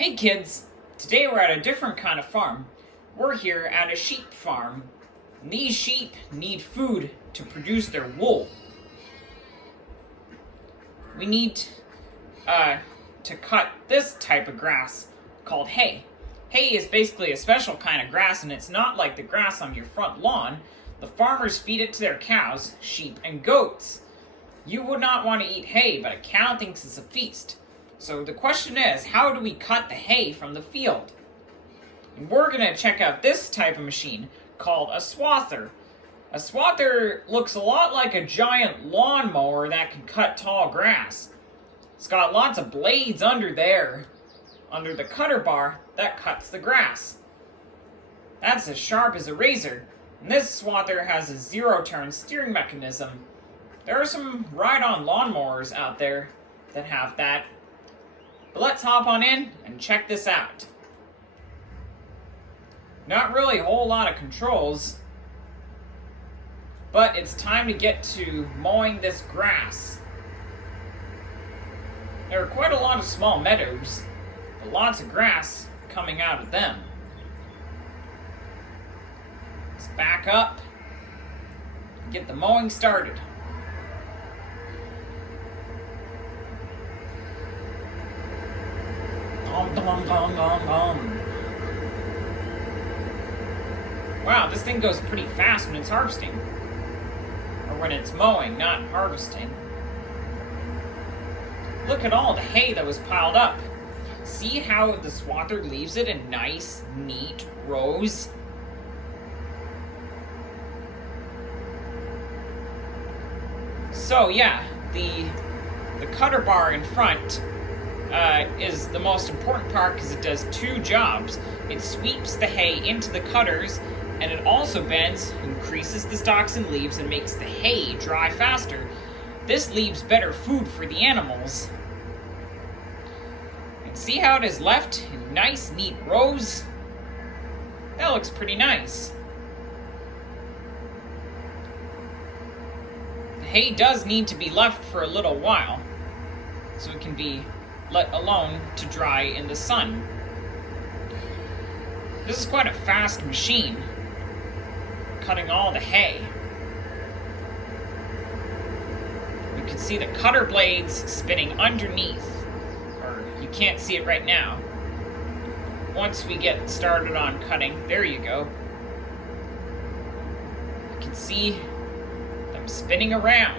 Hey kids, today we're at a different kind of farm. We're here at a sheep farm. And these sheep need food to produce their wool. We need to cut this type of grass called hay. Hay is basically a special kind of grass, and it's not like the grass on your front lawn. The farmers feed it to their cows, sheep, and goats. You would not want to eat hay, but a cow thinks it's a feast. So the question is, how do we cut the hay from the field? And we're going to check out this type of machine called a swather. A swather looks a lot like a giant lawnmower that can cut tall grass. It's got lots of blades under there, under the cutter bar that cuts the grass. That's as sharp as a razor. And this swather has a zero-turn steering mechanism. There are some ride-on lawnmowers out there that have that. But let's hop on in and check this out. Not really a whole lot of controls, but it's time to get to mowing this grass. There are quite a lot of small meadows, but lots of grass coming out of them. Let's back up and get the mowing started. Wow, this thing goes pretty fast when it's harvesting. Or when it's mowing, not harvesting. Look at all the hay that was piled up. See how the swather leaves it in nice, neat rows? So yeah, the cutter bar in front is the most important part because it does two jobs. It sweeps the hay into the cutters, and it also bends, increases the stalks and leaves, and makes the hay dry faster. This leaves better food for the animals. And see how it is left in nice, neat rows? That looks pretty nice. The hay does need to be left for a little while, so it can be let alone to dry in the sun. This is quite a fast machine, cutting all the hay. You can see the cutter blades spinning underneath, or you can't see it right now. Once we get started on cutting, there you go. You can see them spinning around.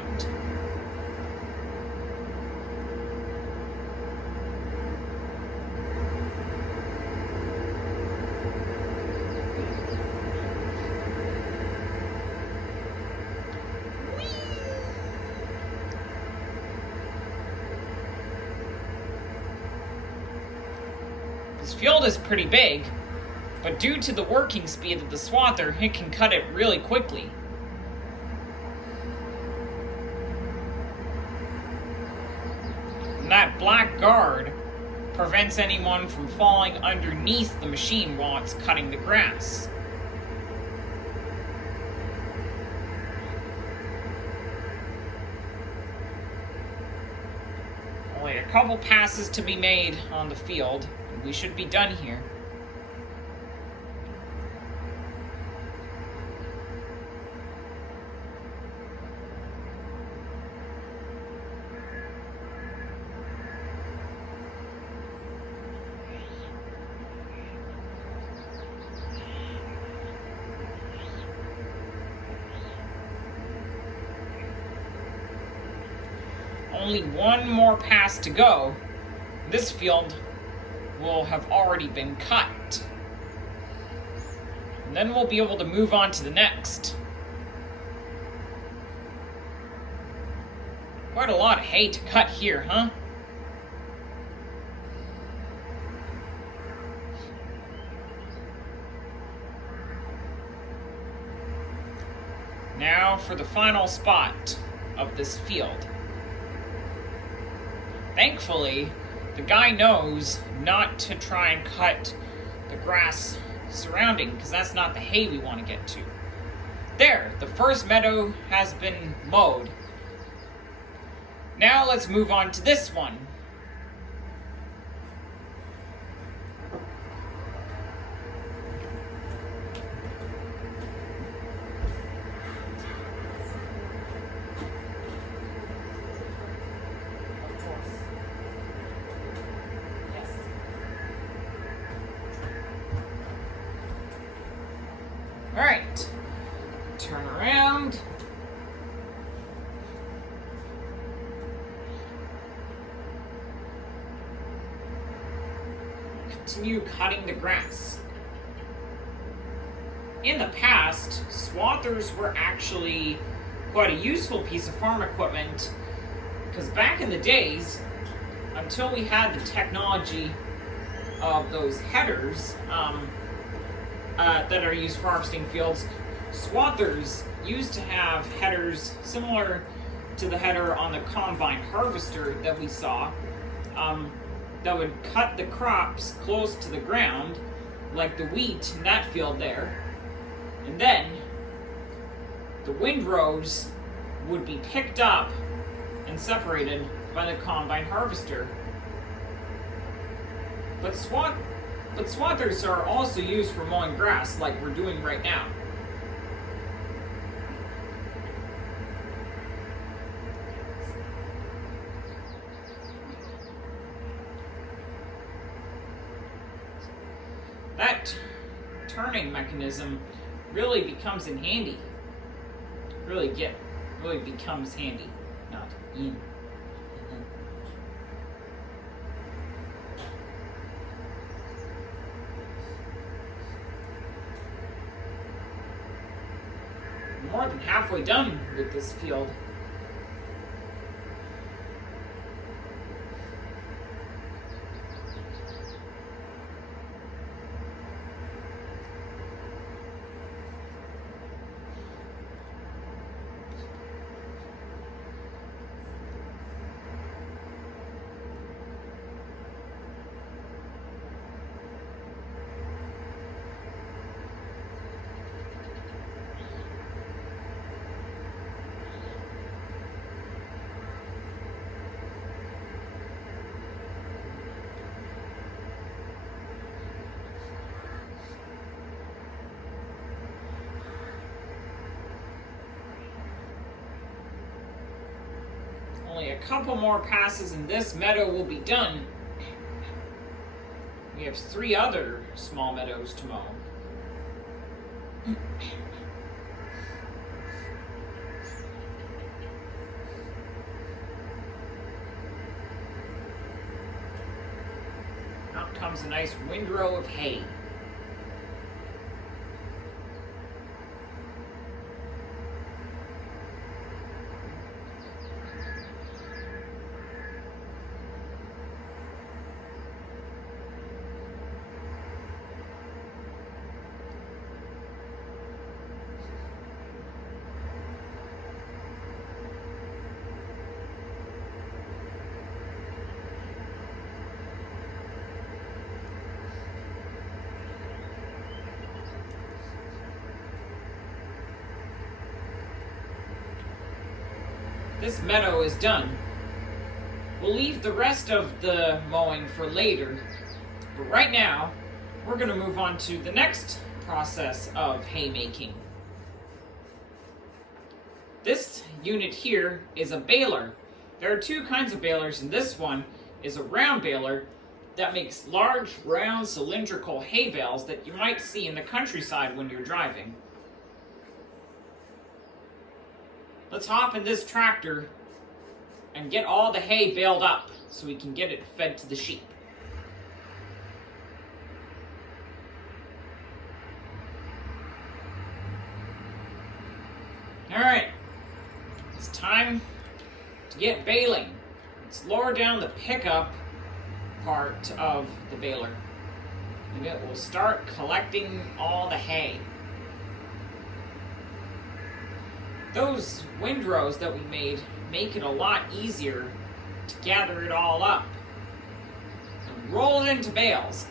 This field is pretty big, but due to the working speed of the swather, it can cut it really quickly. And that black guard prevents anyone from falling underneath the machine while it's cutting the grass. Only a couple passes to be made on the field. We should be done here. Only one more pass to go. This field will have already been cut. And then we'll be able to move on to the next. Quite a lot of hay to cut here, huh? Now for the final spot of this field. Thankfully, the guy knows not to try and cut the grass surrounding, because that's not the hay we want to get to. There, the first meadow has been mowed. Now let's move on to this one. continue cutting the grass. In the past, swathers were actually quite a useful piece of farm equipment, because back in the days, until we had the technology of those headers that are used for harvesting fields, swathers used to have headers similar to the header on the combine harvester that we saw, that would cut the crops close to the ground, like the wheat in that field there. And then the windrows would be picked up and separated by the combine harvester. But swathers are also used for mowing grass, like we're doing right now. That turning mechanism really becomes in handy. Really becomes handy, not in. More than halfway done with this field. Only a couple more passes and this meadow will be done. We have 3 other small meadows to mow. Out comes a nice windrow of hay. This meadow is done. We'll leave the rest of the mowing for later, but right now, we're going to move on to the next process of haymaking. This unit here is a baler. There are 2 kinds of balers, and this one is a round baler that makes large, round, cylindrical hay bales that you might see in the countryside when you're driving. Let's hop in this tractor and get all the hay baled up so we can get it fed to the sheep. Alright, it's time to get baling. Let's lower down the pickup part of the baler, and it will start collecting all the hay. Those windrows that we made make it a lot easier to gather it all up and roll it into bales.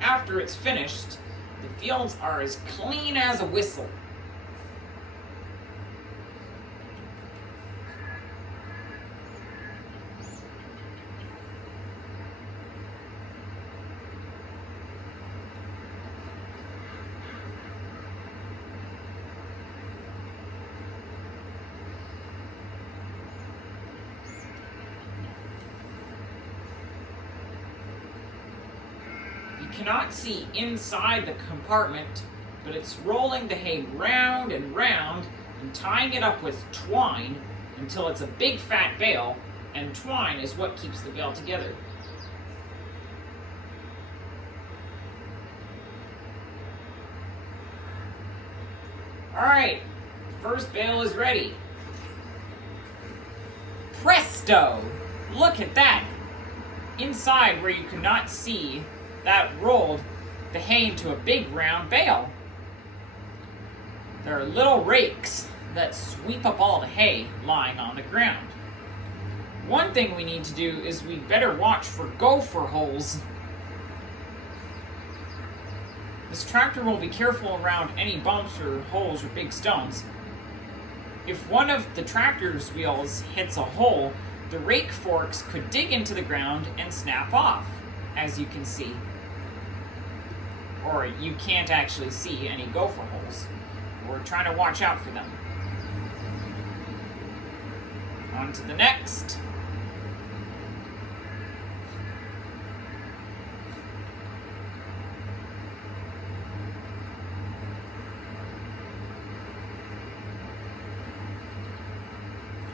After it's finished, the fields are as clean as a whistle. Cannot see inside the compartment, but it's rolling the hay round and round and tying it up with twine until it's a big fat bale, and twine is what keeps the bale together. Alright, first bale is ready. Presto! Look at that! Inside, where you could not see, that rolled the hay into a big round bale. There are little rakes that sweep up all the hay lying on the ground. One thing we need to do is we better watch for gopher holes. This tractor will be careful around any bumps or holes or big stones. If one of the tractor's wheels hits a hole, the rake forks could dig into the ground and snap off, as you can see. Or you can't actually see any gopher holes. We're trying to watch out for them. On to the next.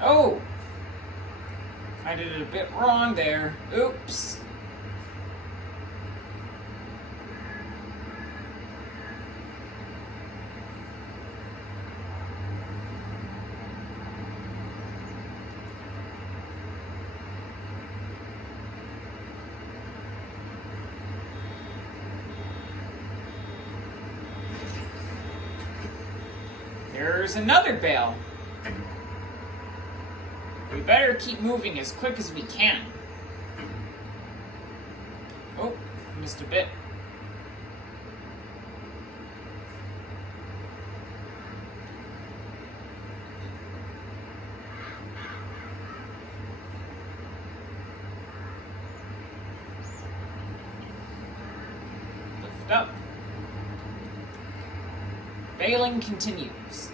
Oh! I did it a bit wrong there. Oops. There's another bale. We better keep moving as quick as we can. Oh, missed a bit. Lift up. Baling continues.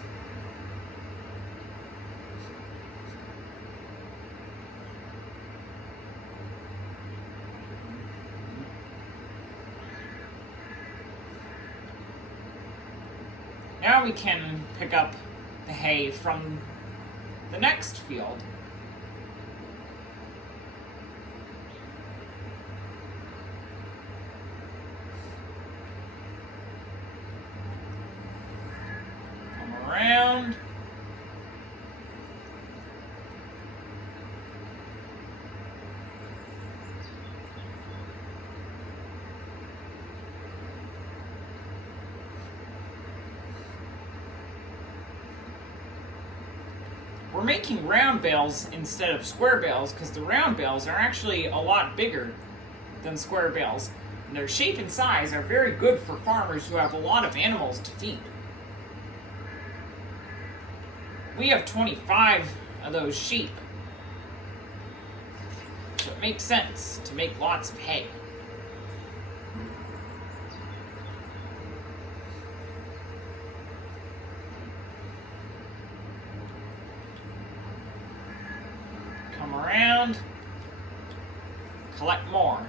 Now we can pick up the hay from the next field. Come around. We're making round bales instead of square bales because the round bales are actually a lot bigger than square bales. And their shape and size are very good for farmers who have a lot of animals to feed. We have 25 of those sheep, so it makes sense to make lots of hay. Come around, collect more.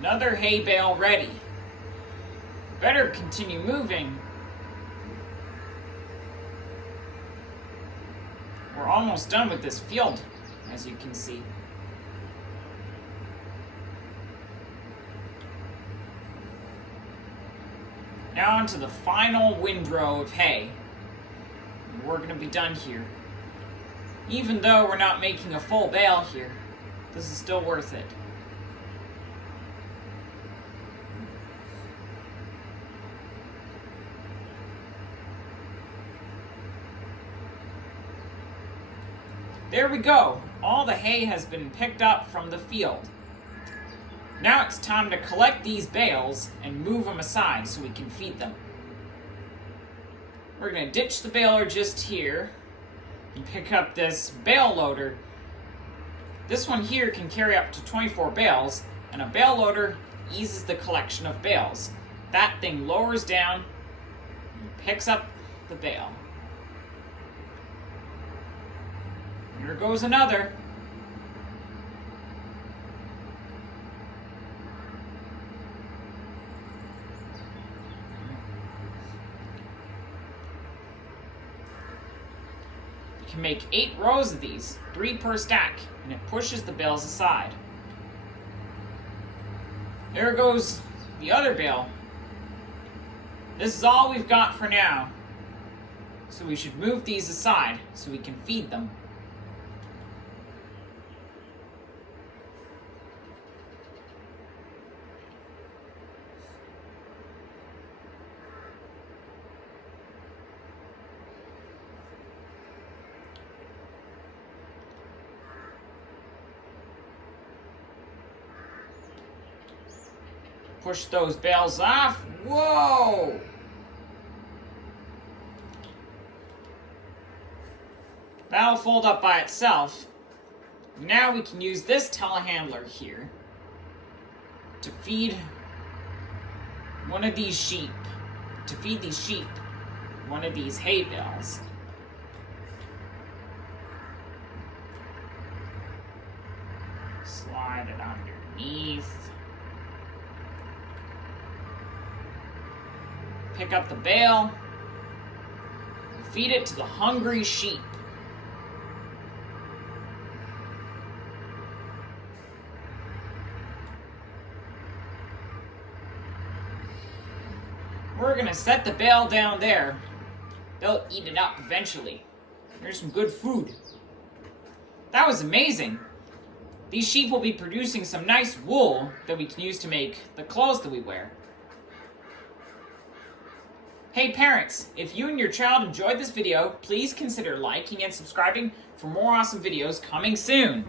Another hay bale ready. Better continue moving. We're almost done with this field, as you can see. Now onto the final windrow of hay. We're going to be done here. Even though we're not making a full bale here, this is still worth it. There we go. all the hay has been picked up from the field. Now it's time to collect these bales and move them aside so we can feed them. We're going to ditch the baler just here and pick up this bale loader. This one here can carry up to 24 bales, and a bale loader eases the collection of bales. That thing lowers down and picks up the bale. Here goes another. You can make 8 rows of these, 3 per stack, and it pushes the bales aside. There goes the other bale. This is all we've got for now, so we should move these aside so we can feed them. Push those bales off. Whoa! That'll fold up by itself. Now we can use this telehandler here to feed one of these sheep. To feed these sheep one of these hay bales. Slide it underneath. Pick up the bale, and feed it to the hungry sheep. We're gonna set the bale down there. They'll eat it up eventually. There's some good food. That was amazing. These sheep will be producing some nice wool that we can use to make the clothes that we wear. Hey parents, if you and your child enjoyed this video, please consider liking and subscribing for more awesome videos coming soon.